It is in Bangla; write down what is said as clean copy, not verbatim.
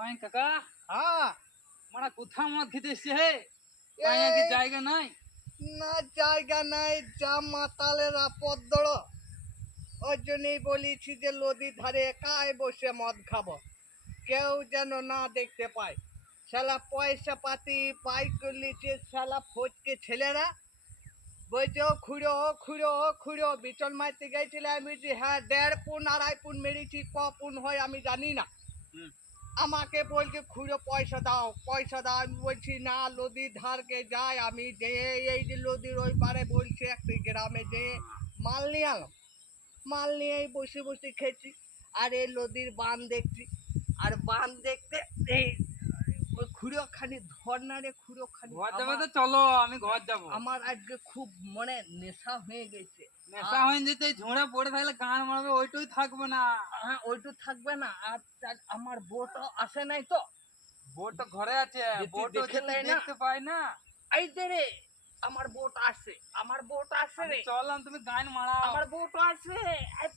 ওই কাকা হ্যাঁ মানে কোথা মদ খেতে এসছে হে পায়ে কি এই জায়গা নাই? না জায়গা নাই, যা মাতালের আপদ্দড়। ওই জন্যই বলেছি যে নদীর ধারে একাই বসে মদ খাবো, কেউ যেন না দেখতে পায়। শালা পয়সা পাতি পাই করলিছে শালা ফটকে ছেলেরা। বলছে ও খুঁড়ো ও খুঁড়ো ও খুঁড়ো, বিচন মারতে গেছিলে। আমি বলছি হ্যাঁ 1.5 পুন 2.5 পুন মেরেছি, ক পুন হয় আমি জানি না। হুম। আমাকে বলছে খুঁড়ো পয়সা দাও পয়সা দাও। আমি বলছি না, নদীর ধারকে যাই আমি, যে এই যে নদীর ওই পারে বলছে একটি গ্রামে যে মাল নিয়ে আলাম, মাল নিয়ে এই বসে বসে খেয়েছি। আর এই নদীর বান দেখছি, আর বান দেখতে এই ওই খুঁড়োখানি ধর না রে, খুঁড়োখানি ঘর যাবে তো চলো, আমি ঘর যাবো। আমার আজকে খুব মানে নেশা হয়ে গেছে। নেশা হয়ে যেতে ঝুড়ে পড়ে থাকলে গান মারবে, ওইটাই থাকবে না। হ্যাঁ ওইটু থাকবে না। আর আমার বউটা আসে নাই তো, বোট তো ঘরে আছে, যে তুই বোট দেখে লাই না। দেখতে পাই না। এই দে রে, আমার বউটা আসে, আমার বউটা আসে আমি রে, চললাম, তুমি গান মারাও। আমার বউটা আসে। এই